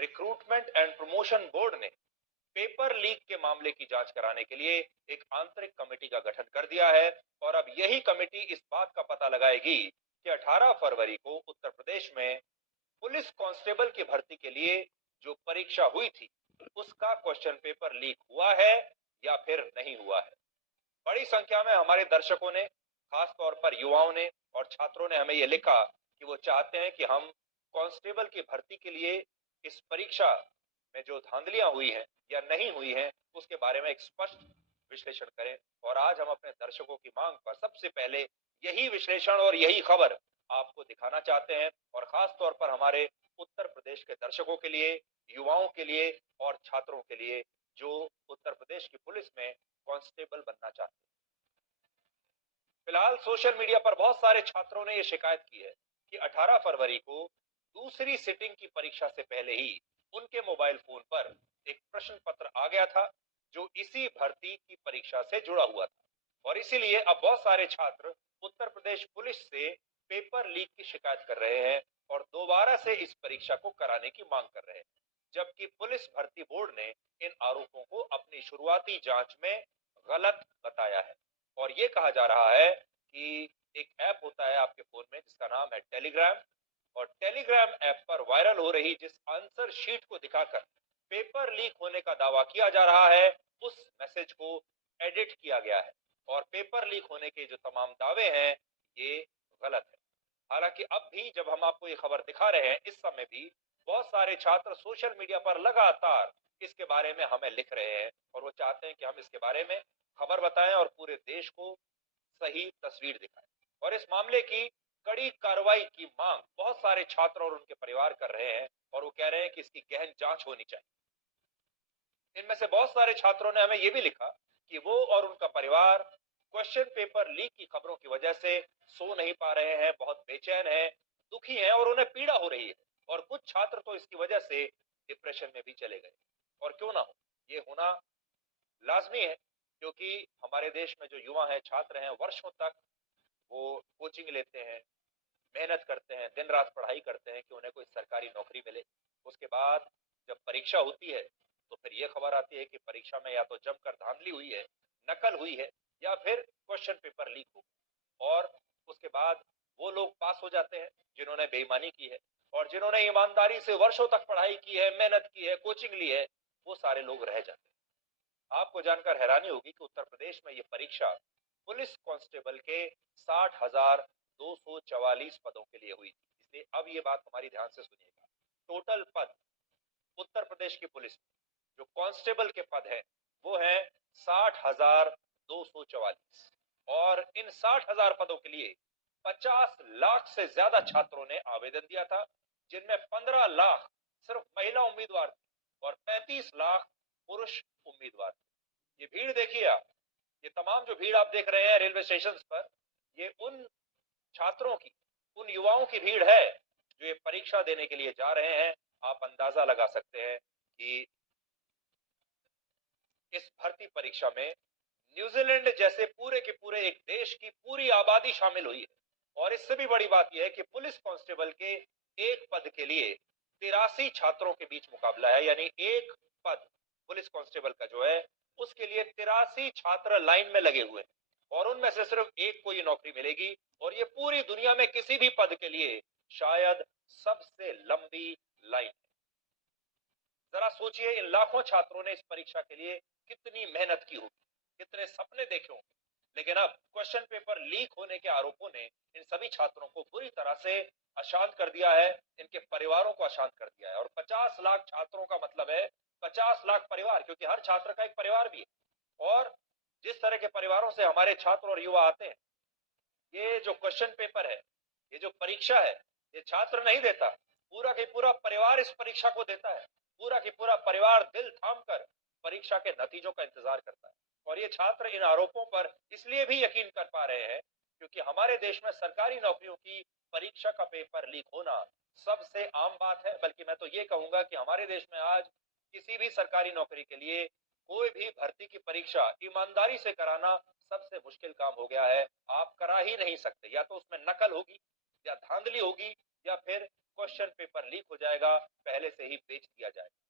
Recruitment and promotion board ने paper leak के मामले की जांच कराने के लिए एक आंतरिक कमेटी का गठन कर दिया है। और अब यही कमेटी इस बात का पता लगाएगी कि 18 फरवरी को उत्तर प्रदेश में पुलिस कांस्टेबल की भर्ती के लिए जो परीक्षा हुई थी उसका क्वेश्चन पेपर लीक हुआ है या फिर नहीं हुआ है। बड़ी संख्या में हमारे दर्शकों ने, खास तौर पर युवाओं ने और छात्रों ने हमें यह लिखा कि वो चाहते हैं कि हम कांस्टेबल की भर्ती के लिए इस परीक्षा में जो धांधलियां हुई हैं या नहीं हुई हैं उसके बारे में एक स्पष्ट विश्लेषण करें। और आज हम अपने दर्शकों की मांग पर सबसे पहले यही विश्लेषण और यही खबर आपको दिखाना चाहते हैं, और खास तौर पर हमारे उत्तर प्रदेश के दर्शकों के लिए, युवाओं के लिए और छात्रों के लिए जो उत्तर प्रदेश की पुलिस में कांस्टेबल बनना चाहते हैं। फिलहाल सोशल मीडिया पर बहुत सारे छात्रों ने यह शिकायत की है कि 18 फरवरी को दूसरी सिटिंग की परीक्षा से पहले ही उनके मोबाइल फोन पर एक प्रश्न पत्र आ गया था जो इसी भर्ती की परीक्षा से जुड़ा हुआ था, और इसीलिए अब बहुत सारे छात्र उत्तर प्रदेश पुलिस से पेपर लीक की शिकायत कर रहे हैं और दोबारा से इस परीक्षा को कराने की मांग कर रहे हैं। जबकि पुलिस भर्ती बोर्ड ने इन आरोपों को अपनी शुरुआती जांच में गलत बताया है। और ये कहा जा रहा है कि एक ऐप होता है आपके फोन में जिसका नाम है टेलीग्राम, और टेलीग्राम ऐप पर वायरल हो रही जिस आंसर शीट को दिखाकर पेपर लीक होने का दावा किया जा रहा है उस मैसेज को एडिट किया गया है, और पेपर लीक होने के जो तमाम दावे हैं ये गलत है। हालांकि अब भी जब हम आपको ये खबर दिखा रहे हैं इस समय भी बहुत सारे छात्र सोशल मीडिया पर लगातार इसके बारे में हमें लिख रहे हैं और वो चाहते हैं कि हम इसके बारे में खबर बताएं और पूरे देश को सही तस्वीर दिखाएं। और इस मामले की कड़ी कार्रवाई की मांग बहुत सारे छात्र और उनके परिवार कर रहे हैं, और वो कह रहे हैं कि इसकी गहन जांच होनी चाहिए। इनमें से बहुत सारे छात्रों ने हमें यह भी लिखा कि वो और उनका परिवार क्वेश्चन पेपर लीक की खबरों की वजह से सो नहीं पा रहे हैं, बहुत बेचैन हैं, दुखी हैं और उन्हें पीड़ा हो रही है। और कुछ छात्र तो इसकी वजह से डिप्रेशन में भी चले गए। और क्यों ना हो, ये होना लाजमी है, क्योंकि हमारे देश में जो युवा हैं, छात्र हैं, वर्षों तक वो कोचिंग लेते हैं, मेहनत करते हैं, दिन रात पढ़ाई करते हैं कि उन्हें कोई सरकारी नौकरी मिले। उसके बाद जब परीक्षा होती है तो फिर यह खबर आती है कि परीक्षा में या तो जमकर धांधली हुई है, नकल हुई है, या फिर क्वेश्चन पेपर लीक हो। और उसके बाद वो लोग पास हो जाते हैं जिन्होंने बेईमानी की है, और जिन्होंने ईमानदारी से वर्षों तक पढ़ाई की है, मेहनत की है, कोचिंग ली है, वो सारे लोग रह जाते हैं। आपको जानकर हैरानी होगी कि उत्तर प्रदेश में यह परीक्षा पुलिस कांस्टेबल के 60,244 पदों के लिए हुई थी। इसलिए अब ये बात हमारी ध्यान से सुनिएगा। टोटल पद उत्तर प्रदेश की पुलिस में जो कांस्टेबल के पद हैं वो है 60,244, और इन 60,000 पदों के लिए 50 लाख से ज्यादा छात्रों ने आवेदन दिया था, जिनमें 15 लाख सिर्फ महिला उम्मीदवार थे और 35 लाख पुरुष उम्मीदवार थे। ये भीड़ देखिए आप, ये तमाम जो भीड़ आप देख रहे हैं रेलवे स्टेशन पर, ये उन छात्रों की, उन युवाओं की भीड़ है जो ये परीक्षा देने के लिए जा रहे हैं। आप अंदाजा लगा सकते हैं कि इस भर्ती परीक्षा में न्यूजीलैंड जैसे पूरे के पूरे एक देश की पूरी आबादी शामिल हुई है। और इससे भी बड़ी बात यह है कि पुलिस कांस्टेबल के एक पद के लिए 83 छात्रों के बीच मुकाबला है, यानी एक पद पुलिस कांस्टेबल का जो है उसके लिए 83 छात्र लाइन में लगे हुए हैं, और उनमें से सिर्फ एक को ये नौकरी मिलेगी। और ये पूरी दुनिया में किसी भी पद के लिए शायद सबसे लंबी लाइन है। जरा सोचिए इन लाखों छात्रों ने इस परीक्षा के लिए कितनी मेहनत की होगी, कितने सपने देखे होंगे। लेकिन अब क्वेश्चन पेपर लीक होने के आरोपों ने इन सभी छात्रों को बुरी तरह से अशांत कर दिया है, इनके परिवारों को अशांत कर दिया है। और 50 लाख छात्रों का मतलब है 50 लाख परिवार, क्योंकि हर छात्र का एक परिवार भी है। और जिस तरह के परिवारों से हमारे छात्र और युवा आते हैं, ये जो क्वेश्चन पेपर है, ये जो परीक्षा है, ये छात्र नहीं देता, पूरा के पूरा परिवार इस परीक्षा को देता है। पूरा के पूरा परिवार दिल थाम कर परीक्षा के नतीजों का इंतजार करता है। और ये छात्र इन आरोपों पर इसलिए भी यकीन कर पा रहे हैं क्योंकि हमारे देश में सरकारी नौकरियों की परीक्षा का पेपर लीक होना सबसे आम बात है। बल्कि मैं तो ये कहूंगा कि हमारे देश में आज किसी भी सरकारी नौकरी के लिए कोई भी भर्ती की परीक्षा ईमानदारी से कराना सबसे मुश्किल काम हो गया है। आप करा ही नहीं सकते, या तो उसमें नकल होगी, या धांधली होगी, या फिर क्वेश्चन पेपर लीक हो जाएगा, पहले से ही बेच दिया जाएगा।